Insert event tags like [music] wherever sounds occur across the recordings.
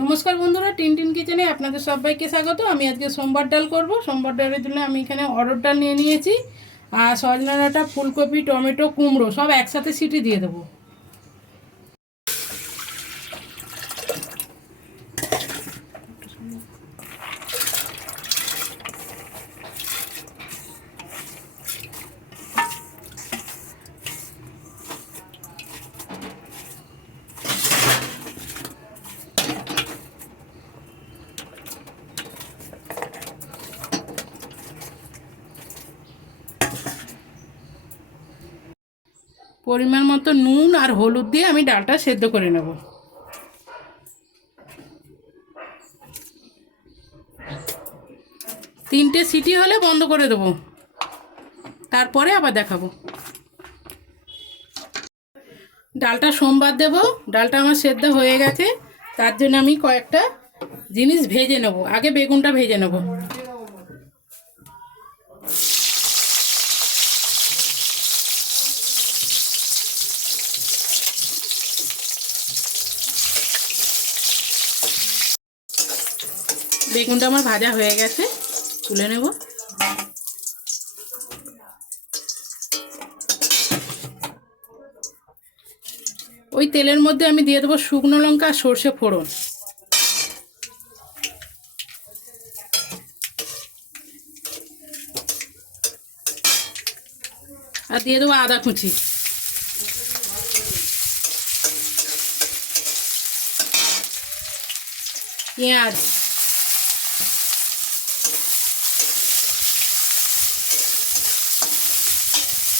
নমস্কার বন্ধুরা tin tin কিচেনে আপনাদের সবাইকে স্বাগত। আমি আজকে সোমবার ডাল করব। সোমবার ডালের জন্য আমি এখানে অরড় ডাল নিয়ে নিয়েছি। আর সজনা ডাঁটা, ফুলকপি, টমেটো, কুমড়ো সব একসাথে সিটি দিয়ে দেবো। পরিমাণ মতো নুন আর হলুদ দিয়ে আমি ডালটা সেদ্ধ করে নেব। তিনটে সিটি হলে বন্ধ করে দেবো। তারপরে আবার দেখাবো। ডালটা সোমবার দেব। ডালটা আমার সেদ্ধ হয়ে গেছে। তার জন্য আমি কয়েকটা জিনিস ভেজে নেব। আগে বেগুনটা ভেজে নেব। বেগুনটা আমার ভাজা হয়ে গেছে। তুলে নেব। ওই তেলের মধ্যে আমি দিয়ে দেবো শুকনো লঙ্কা আর সর্ষে ফোড়ন। আর দিয়ে দেবো আদা কুচি। পেঁয়াজ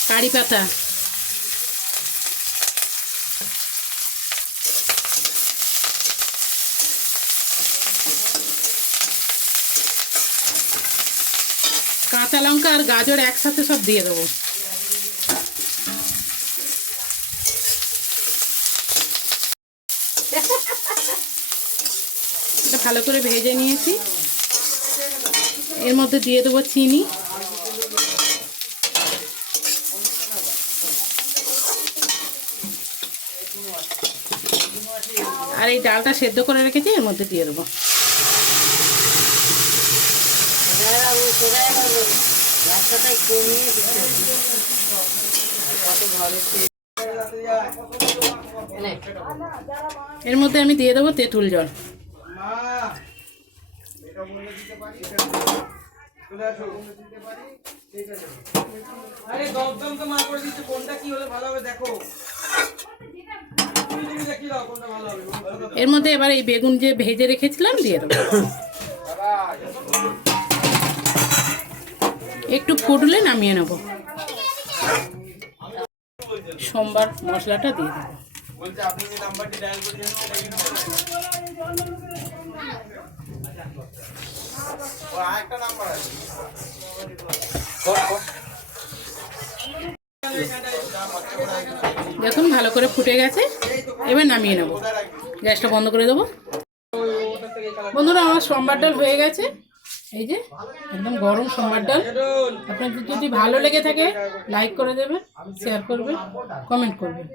কারি পাতা কাঁচা লঙ্কা আর গাজর একসাথে সব দিয়ে দেবো। [laughs] এটা ভালো করে ভেজে নিয়েছি। এর মধ্যে দিয়ে দেবো চিনি। আর এই ডালটা সেদ্ধ করে রেখেছি, এর মধ্যে দিয়ে দেবো। এর মধ্যে আমি দিয়ে দেবো তেঁতুল জল। আরে দমদম তো মা করে দিচ্ছে কোনটা কি হলে ভালো হবে দেখো। তুমি তুমি দেখি দাও কোনটা ভালো হবে। এর মধ্যে এবার এই বেগুন যে ভেজে রেখেছিলাম দিয়ে দেবো। একটু ফুটলে নামিয়ে নেব। সোমবার মশলাটা দিয়ে দেবো। দেখুন, ভালো করে ফুটে গেছে। এবার নামিয়ে নেব। গ্যাসটা বন্ধ করে দেবো। বন্ধুরা, আমার সোমবার ডাল হয়ে গেছে। এই যে, একদম গরম সোমবার ডাল। আপনাদের যদি ভালো লেগে থাকে লাইক করে দেবেন শেয়ার করবেন কমেন্ট করবেন।